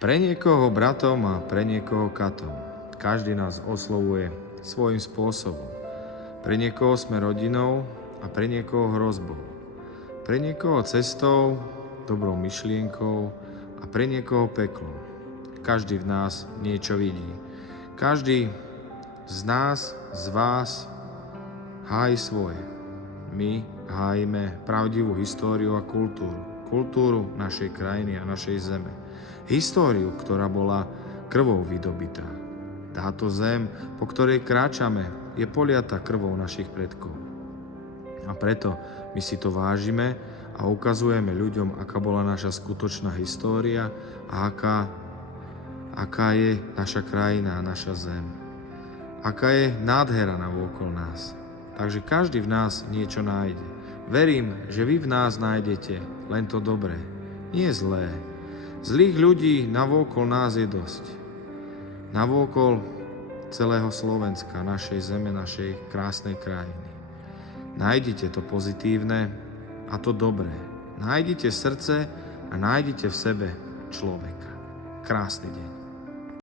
Pre niekoho bratom a pre niekoho katom. Každý nás oslovuje svojím spôsobom. Pre niekoho sme rodinou a pre niekoho hrozbou. Pre niekoho cestou, dobrou myšlienkou a pre niekoho peklom. Každý v nás niečo vidí. Každý z nás, z vás hájí svoje. My hájime pravdivú históriu a kultúru. Kultúru našej krajiny a našej zeme. Históriu, ktorá bola krvou vydobitá. Táto zem, po ktorej kráčame, je poliata krvou našich predkov. A preto my si to vážime a ukazujeme ľuďom, aká bola naša skutočná história a aká je naša krajina a naša zem. Aká je nádhera navôkol nás. Takže každý v nás niečo nájde. Verím, že vy v nás nájdete len to dobré, nie zlé. Zlých ľudí navôkol nás je dosť. Navôkol celého Slovenska, našej zeme, našej krásnej krajiny. Nájdite to pozitívne a to dobré. Nájdite srdce a nájdite v sebe človeka. Krásny deň.